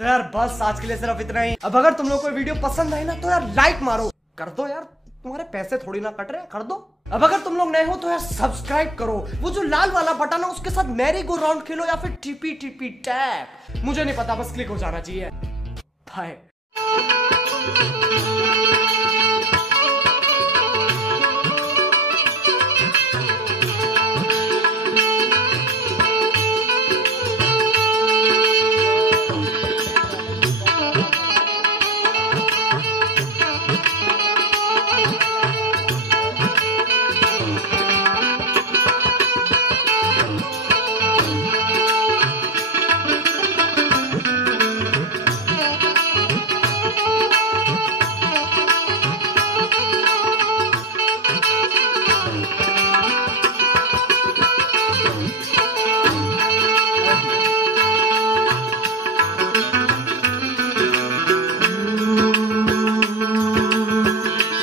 तो यार बस आज के लिए सिर्फ इतना ही। अब अगर तुम लोग को वीडियो पसंद आई ना तो यार लाइक मारो, कर दो यार, तुम्हारे पैसे थोड़ी ना कट रहे, कर दो। अब अगर तुम लोग नए हो तो यार सब्सक्राइब करो, वो जो लाल वाला बटन है उसके साथ मैरी गो राउंड खेलो या फिर टीपी टीपी टैप, मुझे नहीं पता, बस क्लिक हो जाना चाहिए। बाय।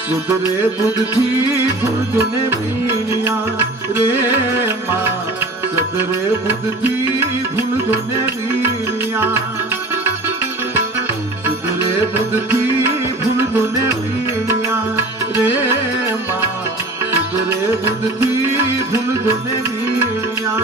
सुधरे बुद्धि भुलने मीनिया रे माँ, सुधरे बुद्धि भुलने मीनिया, सुधरे बुद्धि भुलने मीनिया रे माँ, सुधरे बुद्धि भुलने मीनिया।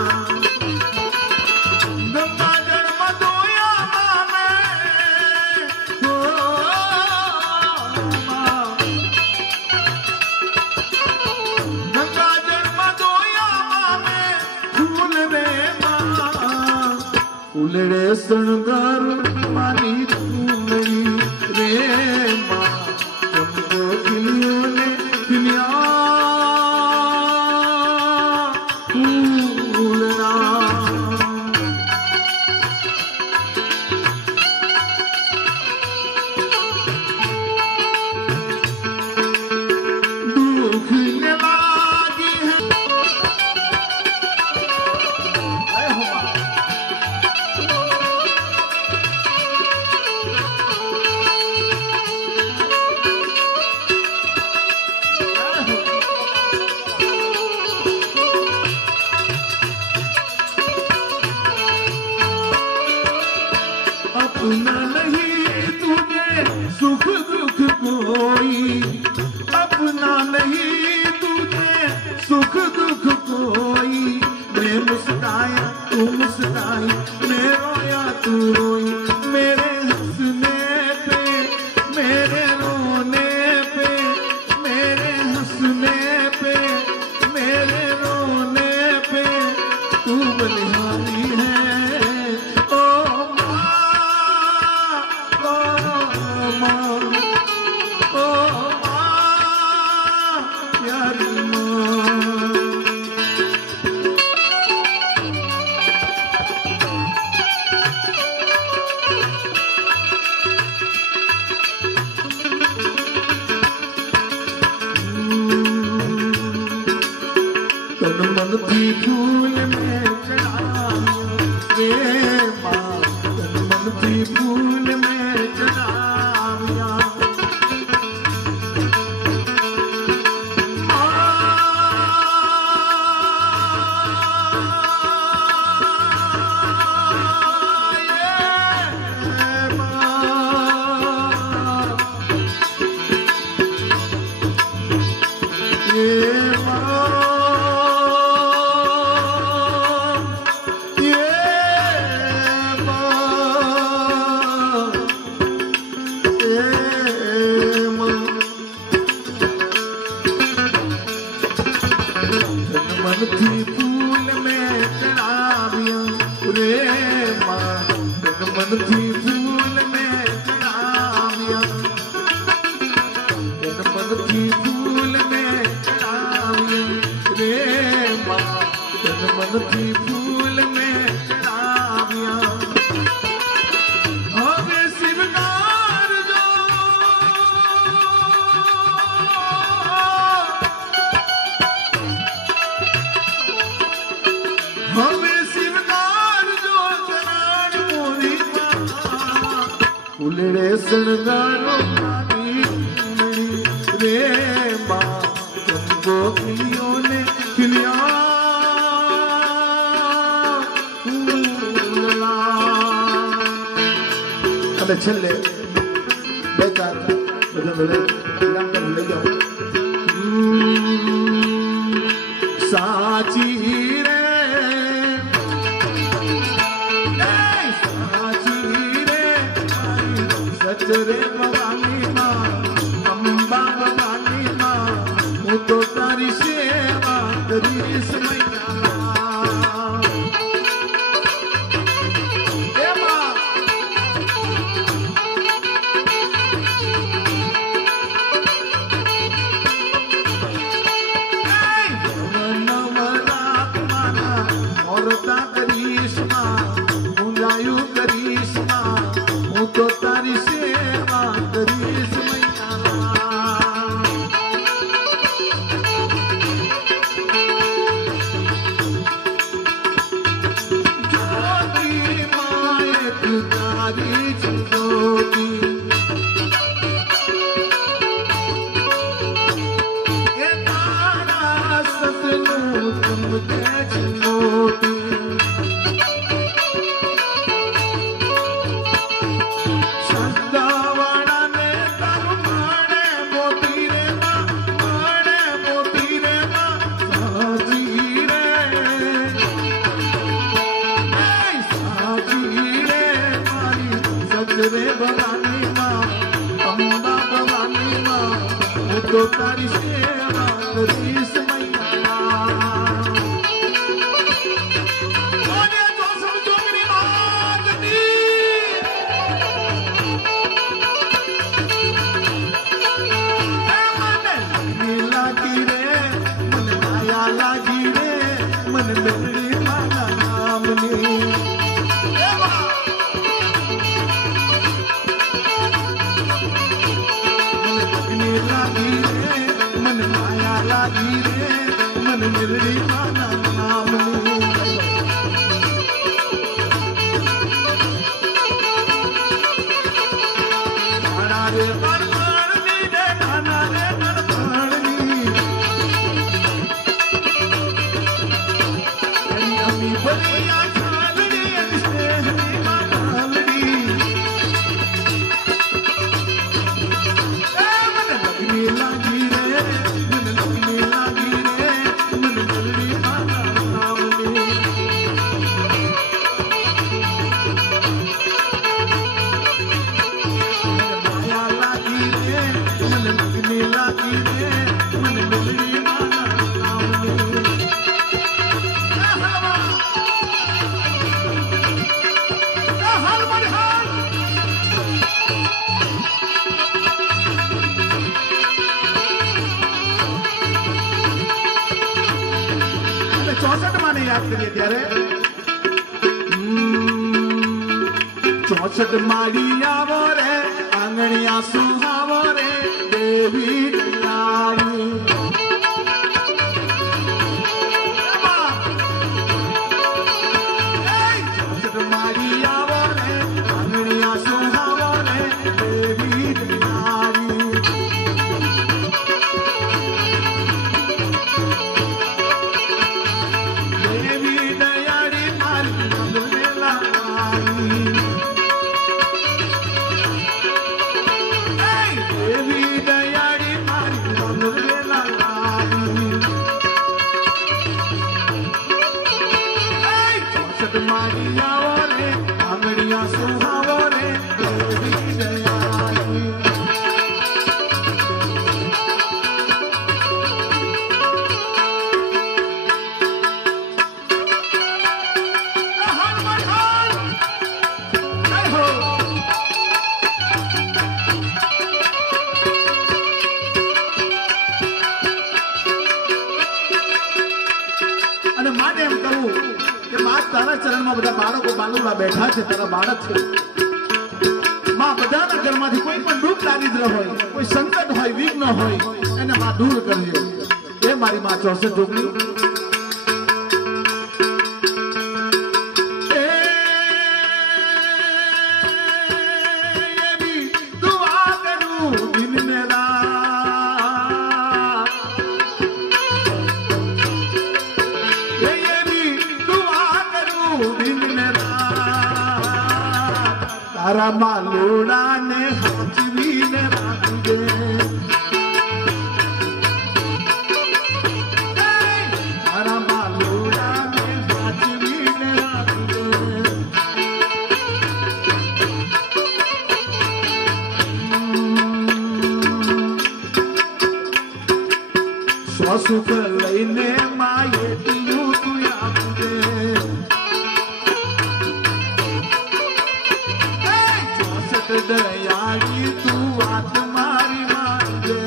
फूलड़े शृंगार मानी चूमड़ी रे माँ, तुमको खिलियों ने खिलिया फूलना। दुखने लागी है अपना नहीं तुझे सुख दुख कोई, अपना नहीं तुझे सुख दुख कोई। मैं मुस्काया तू मुस्काई, मैं रोया तू रोई, मेरे हंसने पे मेरे रोने पे, मेरे हंसने पे मेरे रोने पे तू बलिहारी है। तन मन की फूल में चढ़ाया रे माँ, तन मन की फूल में चढ़ाया। मन की फूल में चढ़ाविया रे माँ, मन की फूल में चढ़ाविया, मन की फूल में चढ़ाविया रे माँ, मन की फूल में चढ़ाविया। हमें सिरकार जो हमें सिरकार जो चरण मोरी माँ, फूलड़े शृंगारो मानी रे माँ, तुमको खिलियों ने खिलिया फूलना। અને છેલ્લે બે ચાર બધા ભલે વિરામ કરી લઈ જાઓ. સાચી રે સાચી રે સચ રે ભવાની માં અંબા ભવાની માં હું તો તારી સેવા કરીશ મૈયા. તો તારી સેવા કરીશ મૈયા. ઓને તો સમજોગરી માગની મને લાગી રે મને માયા લાગી રે મને મેળવી મારા નામની. લાગી રે મને માયા લાગી રે મને મેળવી મારા નામની. નાના રે ગણપણની રે નાના રે ગણપણની એની અમી બલિયા ચાલડી એની સ્નેહની માતાલડી. લાગી રે મને લગની લાગી રે મને મેળવી મારા નામની. માયા લાગી રે મને લગની લાગી રે મને મેળવી મારા નામની. ચોસઠ યાદ કરીએ ત્યારે 64 માડી આવો રે આંગણિયા સુહાવો રે દેવી દયાળી. 64 માડી આવો રે આંગણિયા સુહાવો રે દેવી દયાળી. મારી આવો રે આંગણિયા સુહાવો રે દેવી દયાળી. અને માને એમ કહું કે માં તારા ચરણમાં બધા બાળકો બાલુડા બેઠા છે, તારા બાળક છે. માં બધાના ઘરમાંથી કોઈ પણ દુઃખ દારિદ્ર હોય, કોઈ સંકટ હોય, વિઘ્ન હોય, એને માં દૂર કરજો. એ મારી માં 64 જોગણી. તારા તારા બાલુડાને હાચવીને રાખજે તારા બાલુડાને હાચવીને રાખજે સ્વસુખ લઈને માયે તું આપજે દયાળી તું વાત મારી માનજે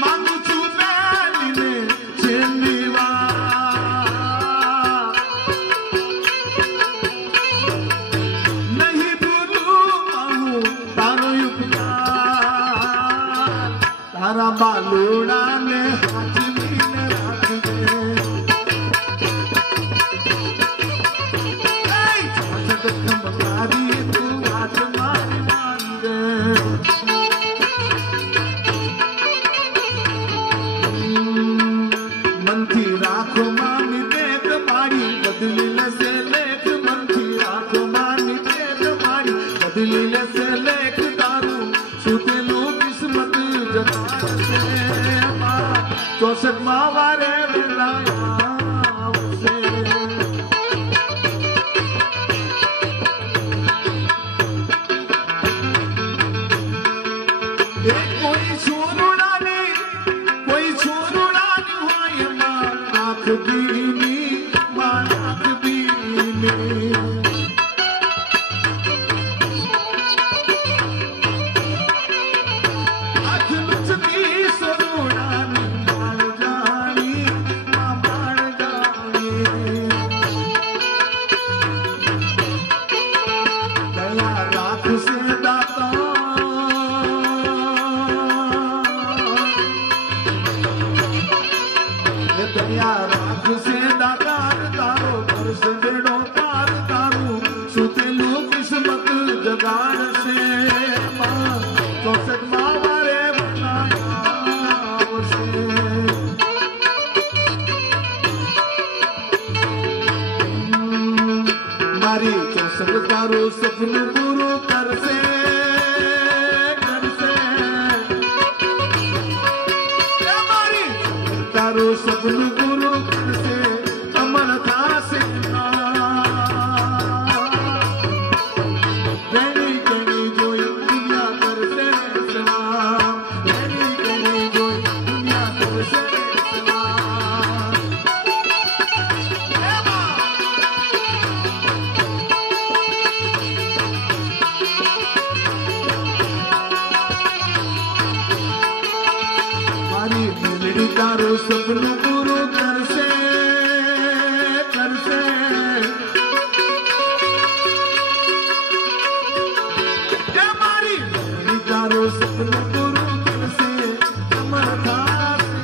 માંગુ છું બેનીને છેલ્લી વાર નહીં ભૂલું તારો ઉપકાર તારા બાલુડાને હાચવીને રાખજે मनથી રાખો માની દેખ મારી બદલી લેશે લેખ મનથી રાખો માની દેખ મારી બદલી લેશે લેખ તારું સુતેલું કિસ્મત જગાડશે 64 વારે વેલા આવશે કોઈ છોરુડાની હોય માં આંખ દીની આંખ લુચતી સોરુડાની બાળ જાણી દયા રાખશે દાતા દયા રાખશે દાતાર તારો કરશે બેડો પાર તારું સુતેલું કિસ્મત જગાડશે 64 વારે આવશે મારી 64 તારું સપનું પૂરું કરશે તારું સપનું પૂરું કરશે અમર થાશે ઘણી ઘણી જોઈ દુનિયા કરશે સલામ ઘણી ઘણી જોઈ દુનિયા કરશે સલામ મારી મેલડી તારું સપનું પૂરું કરશે મારી મેલડી તારું સપનું પૂરું કરશે અમર થાશે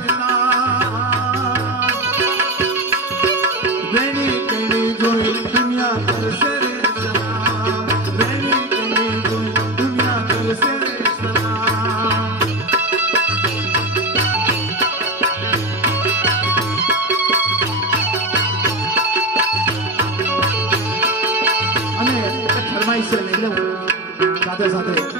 ઘણી ઘણી જોઈ દુનિયા કરશે સલામ ઘણી ઘણી જોઈ દુનિયા કરશે સલામ ફરમાઈશ લઈ લઉં સાથે સાથે